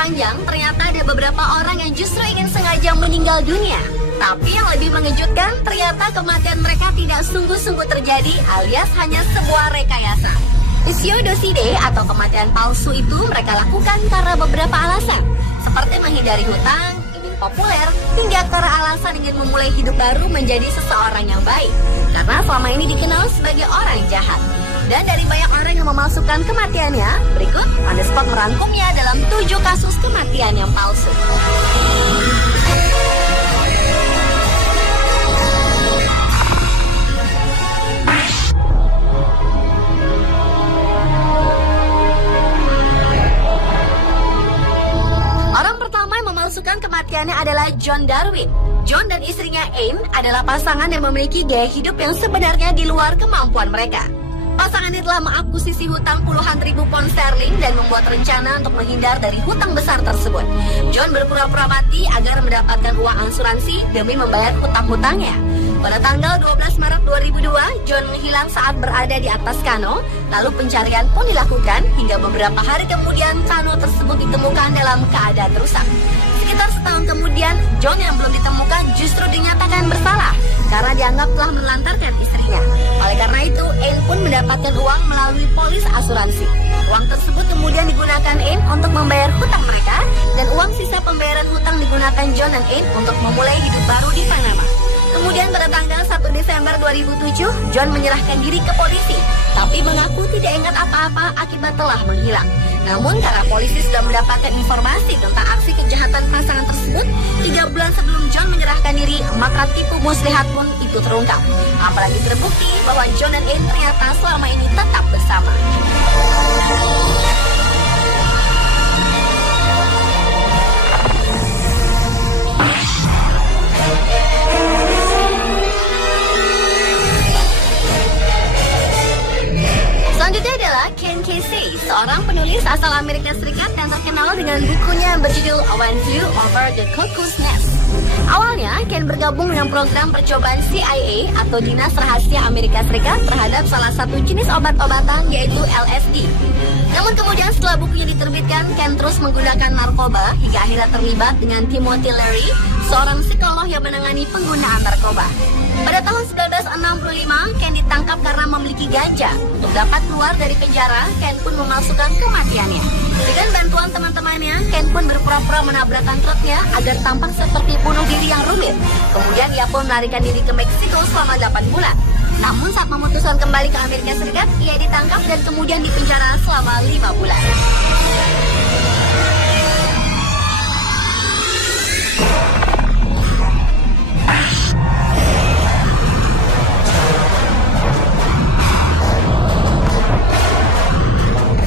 panjang, ternyata ada beberapa orang yang justru ingin sengaja meninggal dunia. Tapi yang lebih mengejutkan, ternyata kematian mereka tidak sungguh-sungguh terjadi alias hanya sebuah rekayasa. Pseudocide atau kematian palsu itu mereka lakukan karena beberapa alasan, seperti menghindari hutang, ingin populer, hingga karena alasan ingin memulai hidup baru menjadi seseorang yang baik, karena selama ini dikenal sebagai orang jahat. Dan dari banyak orang yang memalsukan kematiannya, berikut On The Spot merangkumnya dalam 7 kasus kematian yang palsu. Memalsukan kematiannya adalah John Darwin. John dan istrinya Anne adalah pasangan yang memiliki gaya hidup yang sebenarnya di luar kemampuan mereka. Pasangan ini telah mengakuisisi hutang puluhan ribu pound sterling dan membuat rencana untuk menghindar dari hutang besar tersebut. John berpura-pura mati agar mendapatkan uang asuransi demi membayar hutang-hutangnya. Pada tanggal 12 Maret 2002, John menghilang saat berada di atas kano, lalu pencarian pun dilakukan hingga beberapa hari kemudian kano tersebut ditemukan dalam keadaan rusak. Sekitar setahun kemudian, John yang belum ditemukan justru dinyatakan bersalah karena dianggap telah menelantarkan istrinya. Oleh karena itu, Anne pun mendapatkan uang melalui polis asuransi. Uang tersebut kemudian digunakan Anne untuk membayar hutang mereka, dan uang sisa pembayaran hutang digunakan John dan Anne untuk memulai hidup baru di Panama. Kemudian pada tanggal 1 Desember 2007, John menyerahkan diri ke polisi, tapi mengaku tidak ingat apa-apa akibat telah menghilang. Namun karena polisi sudah mendapatkan informasi tentang aksi kejahatan pasangan tersebut 3 bulan sebelum John menyerahkan diri, maka tipu muslihat pun itu terungkap. Apalagi terbukti bahwa John dan Anne ternyata selama ini tetap bersama. Selanjutnya adalah Ken Kesey, seorang penulis asal Amerika Serikat yang terkenal dengan bukunya yang berjudul When Flew Over the Cuckoo's Nest. Awalnya, Ken bergabung dengan program percobaan CIA atau Dinas Rahasia Amerika Serikat terhadap salah satu jenis obat-obatan yaitu LSD. Namun kemudian setelah bukunya diterbitkan, Ken terus menggunakan narkoba hingga akhirnya terlibat dengan Timothy Leary, seorang psikolog yang menangani penggunaan narkoba. Pada tahun 1965, Ken ditangkap karena memiliki ganja. Untuk dapat keluar dari penjara, Ken pun memalsukan kematiannya. Dengan bantuan teman-temannya, Ken pun berpura-pura menabrakkan truknya agar tampak seperti bunuh diri yang rumit. Kemudian ia pun melarikan diri ke Meksiko selama 8 bulan. Namun saat memutuskan kembali ke Amerika Serikat, ia ditangkap dan kemudian dipenjara selama 5 bulan.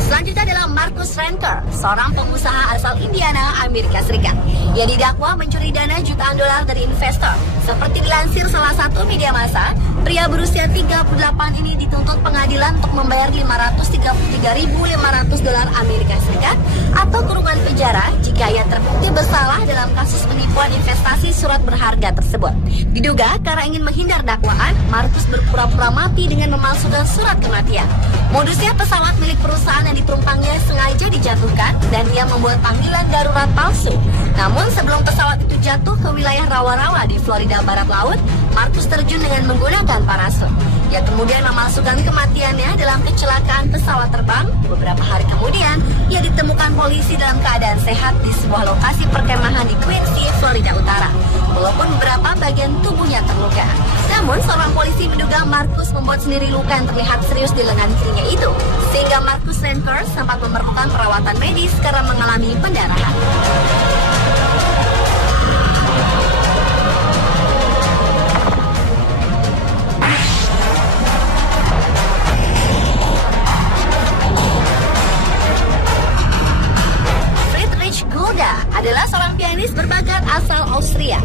Selanjutnya adalah Marcus Ranker, seorang pengusaha asal Indiana, Amerika Serikat. Ia didakwa mencuri dana jutaan dolar dari investor. Seperti dilansir salah satu media massa, pria berusia 38 ini dituntut pengadilan untuk membayar $533.500 Amerika Serikat atau kurungan penjara jika ia terbukti bersalah dalam kasus penipuan investasi surat berharga tersebut. Diduga karena ingin menghindar dakwaan, Marcus berpura-pura mati dengan memalsukan surat kematian. Modusnya pesawat milik perusahaan yang ditumpangnya sengaja dijatuhkan dan ia membuat panggilan darurat palsu. Namun sebelum pesawat itu jatuh ke wilayah rawa-rawa di Florida Barat Laut, Marcus terjun dengan menggunakan parasut. Ia kemudian memalsukan kematiannya dalam kecelakaan pesawat terbang. Beberapa hari kemudian, ia ditemukan polisi dalam keadaan sehat di sebuah lokasi perkemahan di Quincy, Florida Utara. Walaupun beberapa bagian tubuhnya terluka. Namun, seorang polisi menduga Marcus membuat sendiri luka yang terlihat serius di lengan kirinya itu. Sehingga Marcus Ranker sempat memerlukan perawatan medis karena mengalami pendarahan. Adalah seorang pianis berbakat asal Austria.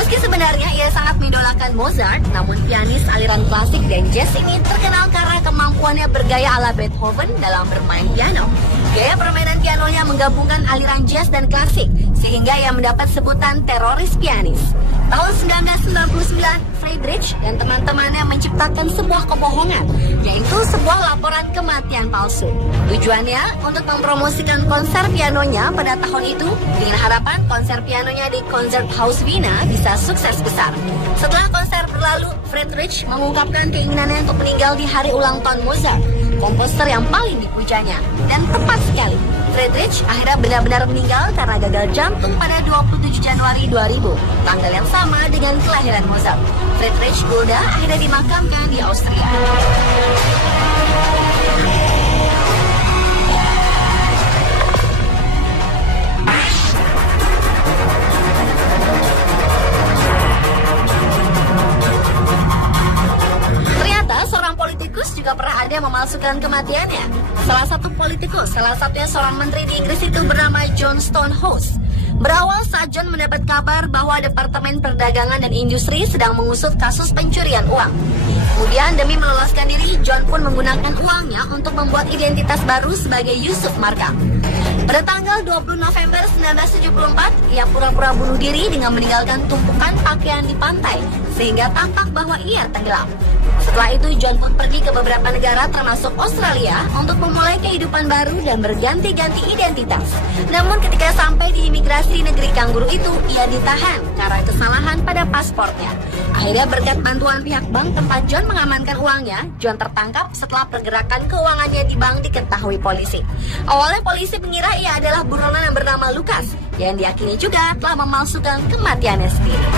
Meski sebenarnya ia sangat mengidolakan Mozart, namun pianis aliran klasik dan jazz ini terkenal karena kemampuannya bergaya ala Beethoven dalam bermain piano. Gaya permainan pianonya menggabungkan aliran jazz dan klasik, sehingga ia mendapat sebutan teroris pianis. Tahun 1999, Friedrich dan teman-temannya menciptakan sebuah kebohongan, yaitu sebuah laporan kematian palsu. Tujuannya untuk mempromosikan konser pianonya pada tahun itu dengan harapan konser pianonya di Konzerthaus Wiener bisa sukses besar. Setelah konser berlalu, Friedrich mengungkapkan keinginannya untuk meninggal di hari ulang tahun Mozart, komposer yang paling dipujanya. Dan tepat sekali, Friedrich akhirnya benar-benar meninggal karena gagal jantung pada 27 Januari 2000, tanggal yang sama dengan kelahiran Mozart. Friedrich Gulda akhirnya dimakamkan di Austria. Seorang politikus juga pernah ada yang memalsukan kematiannya. Salah satunya seorang menteri di Inggris itu bernama John Stonehouse. Berawal saat John mendapat kabar bahwa Departemen Perdagangan dan Industri sedang mengusut kasus pencurian uang. Kemudian demi meloloskan diri, John pun menggunakan uangnya untuk membuat identitas baru sebagai Yusuf Markham. Pada tanggal 20 November 1974, ia pura-pura bunuh diri dengan meninggalkan tumpukan pakaian di pantai, sehingga tampak bahwa ia tenggelam. Setelah itu, John pun pergi ke beberapa negara termasuk Australia untuk memulai kehidupan baru dan berganti-ganti identitas. Namun ketika sampai di imigrasi negeri kanguru itu, ia ditahan karena kesalahan pada pasportnya. Akhirnya berkat bantuan pihak bank tempat John mengamankan uangnya, John tertangkap setelah pergerakan keuangannya di bank diketahui polisi. Awalnya polisi mengira ia adalah buronan yang bernama Lucas, yang diyakini juga telah memalsukan kematiannya sendiri.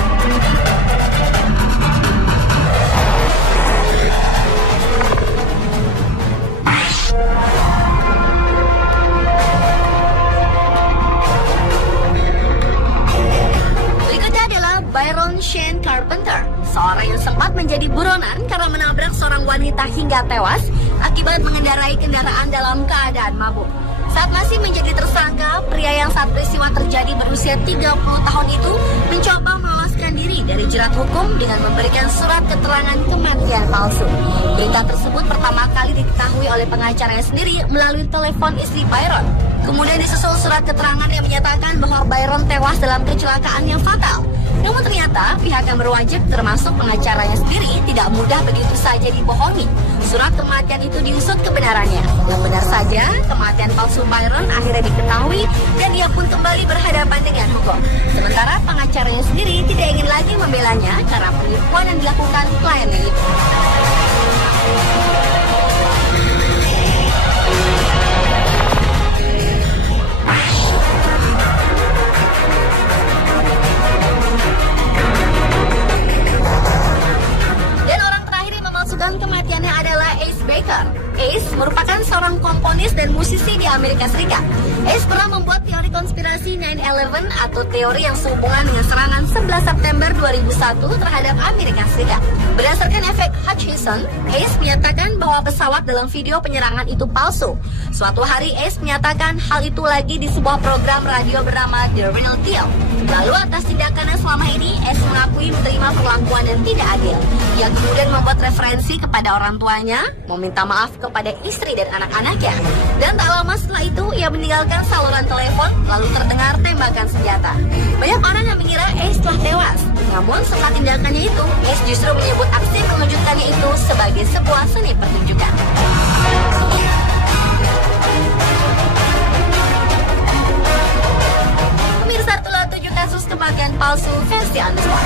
Byron Shane Carpenter, seorang yang sempat menjadi buronan karena menabrak seorang wanita hingga tewas akibat mengendarai kendaraan dalam keadaan mabuk. Saat masih menjadi tersangka, pria yang saat peristiwa terjadi berusia 30 tahun itu mencoba meloloskan diri dari jerat hukum dengan memberikan surat keterangan kematian palsu. Berita tersebut pertama kali diketahui oleh pengacaranya sendiri melalui telepon istri Byron. Kemudian disusul surat keterangan yang menyatakan bahwa Byron tewas dalam kecelakaan yang fatal. Namun ternyata pihak yang berwajib termasuk pengacaranya sendiri tidak mudah begitu saja dibohongi. Surat kematian itu diusut kebenarannya. Dan benar saja kematian palsu Byron akhirnya diketahui dan ia pun kembali berhadapan dengan hukum. Sementara pengacaranya sendiri tidak ingin lagi membelanya karena penipuan yang dilakukan kliennya itu. Kematiannya adalah Ace Baker. Ace merupakan seorang komponis dan musisi di Amerika Serikat. Ace pernah membuat teori konspirasi 9/11 atau teori yang sehubungan dengan serangan 11 September 2001 terhadap Amerika Serikat. Berdasarkan efek Hutchinson, Ace menyatakan bahwa pesawat dalam video penyerangan itu palsu. Suatu hari Ace menyatakan hal itu lagi di sebuah program radio bernama The Real Deal. Lalu atas tindakannya selama ini, Ace mengakui menerima perlakuan yang tidak adil. Ia kemudian membuat referensi kepada orang tuanya, meminta maaf kepada istri dan anak-anaknya. Dan tak lama setelah itu, ia meninggalkan saluran telepon, lalu terdengar tembakan senjata. Banyak orang yang mengira Ace telah tewas. Namun setelah tindakannya itu, Ace justru menyebut aksi mengejutkannya itu sebagai sebuah seni pertunjukan. Pemirsa, itulah 7 kasus kematian palsu versi Untold.